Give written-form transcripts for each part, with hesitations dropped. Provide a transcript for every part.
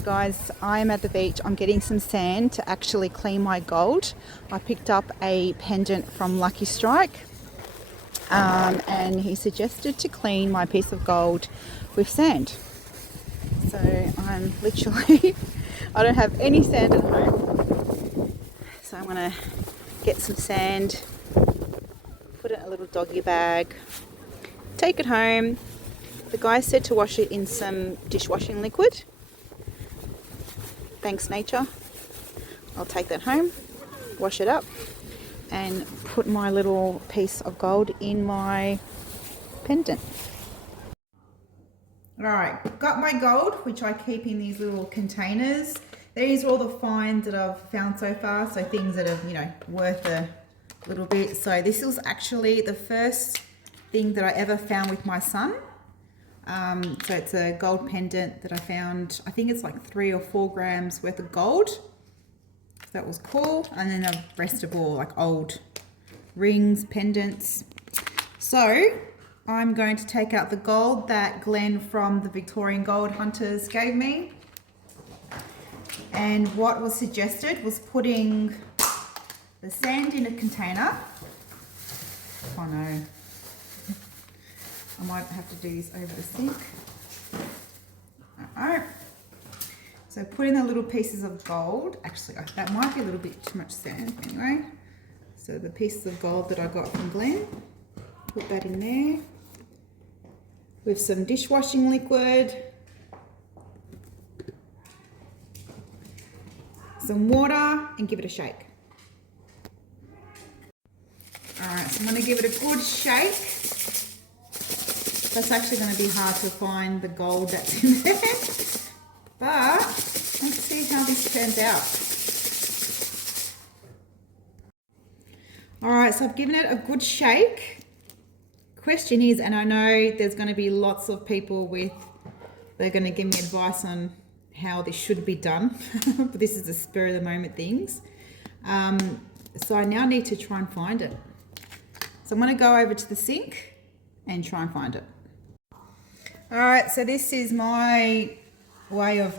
Alright guys, I'm at the beach. I'm getting some sand to actually clean my gold. I picked up a pendant from Lucky Strike and he suggested to clean my piece of gold with sand. So I'm literally, I don't have any sand at home. So I'm going to get some sand, put it in a little doggy bag, take it home. The guy said to wash it in some dishwashing liquid. Thanks nature. I'll take that home, wash it up and put my little piece of gold in my pendant. Alright, got my gold, which I keep in these little containers. These are all the finds that I've found so far, so things that are, you know, worth a little bit. So this was actually the first thing that I ever found with my son. So it's a gold pendant that I found. I think it's like 3 or 4 grams worth of gold. So that was cool. And then the rest of all like old rings, pendants. So I'm going to take out the gold that Glenn from the Victorian Gold Hunters gave me. And what was suggested was putting the sand in a container. Oh no. I might have to do this over the sink. Alright. So put in the little pieces of gold. Actually, that might be a little bit too much sand anyway. So the pieces of gold that I got from Glenn, put that in there with some dishwashing liquid, some water, and give it a shake. Alright, so I'm going to give it a good shake. That's actually going to be hard to find the gold that's in there. But let's see how this turns out. Alright, so I've given it a good shake. Question is, and I know there's going to be lots of people they're going to give me advice on how this should be done. But this is the spur of the moment things. So I now need to try and find it. So I'm going to go over to the sink and try and find it. Alright, so this is my way of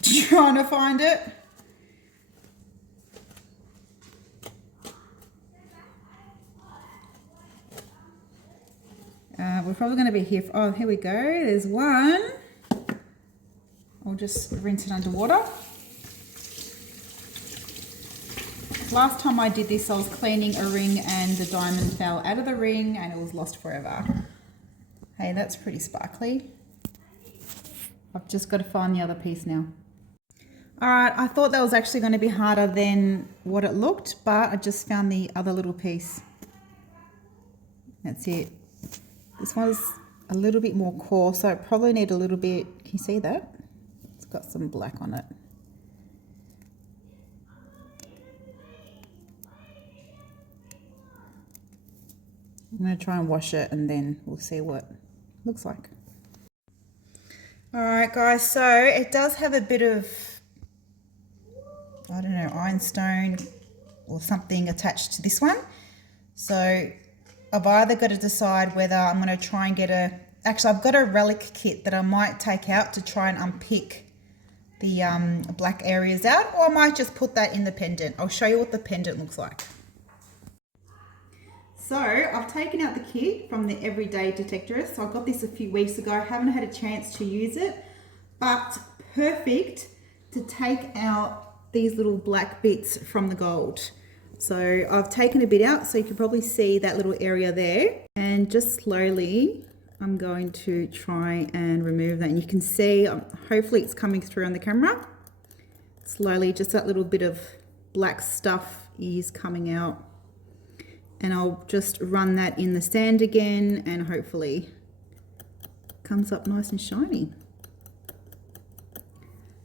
trying to find it. We're probably going to be here. Oh, here we go. There's one. I'll just rinse it underwater. Last time I did this, I was cleaning a ring and the diamond fell out of the ring and it was lost forever. Hey, that's pretty sparkly. I've just got to find the other piece now. Alright, I thought that was actually going to be harder than what it looked, but I just found the other little piece. That's it. This one's a little bit more coarse, so I probably need a little bit, can you see that? It's got some black on it. I'm going to try and wash it and then we'll see what it looks like. Alright guys, so it does have a bit of, I don't know, ironstone or something attached to this one. So I've either got to decide whether I'm going to try and get actually I've got a relic kit that I might take out to try and unpick the black areas out, or I might just put that in the pendant. I'll show you what the pendant looks like. So I've taken out the kit from the Everyday Detectorist. So I got this a few weeks ago. I haven't had a chance to use it, but perfect to take out these little black bits from the gold. So I've taken a bit out, so you can probably see that little area there. And just slowly, I'm going to try and remove that. And you can see, hopefully it's coming through on the camera. Slowly, just that little bit of black stuff is coming out. And I'll just run that in the sand again and hopefully it comes up nice and shiny.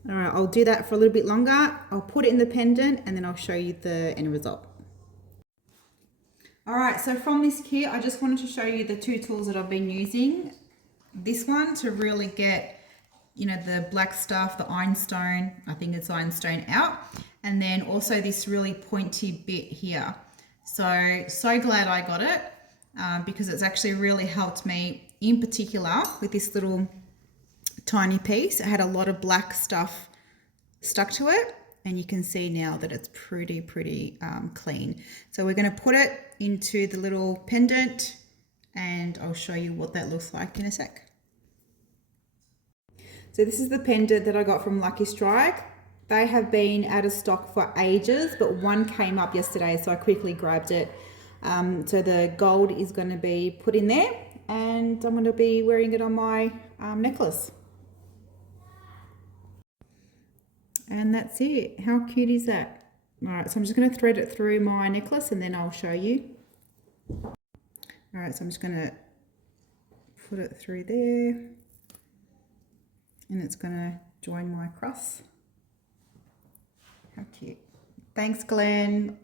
All right, I'll do that for a little bit longer. I'll put it in the pendant and then I'll show you the end result. All right, so from this kit, I just wanted to show you the 2 tools that I've been using. This one to really get, you know, the black stuff, the ironstone, I think it's ironstone out. And then also this really pointy bit here. So glad I got it because it's actually really helped me in particular with this little tiny piece. It had a lot of black stuff stuck to it, and you can see now that it's pretty clean. So we're going to put it into the little pendant, and I'll show you what that looks like in a sec. So this is the pendant that I got from Lucky Strike. They have been out of stock for ages, but one came up yesterday, so I quickly grabbed it. So the gold is going to be put in there, and I'm going to be wearing it on my necklace. And that's it. How cute is that? All right, so I'm just going to thread it through my necklace, and then I'll show you. All right, so I'm just going to put it through there, and it's going to join my cross. How cute. Thanks, Glenn.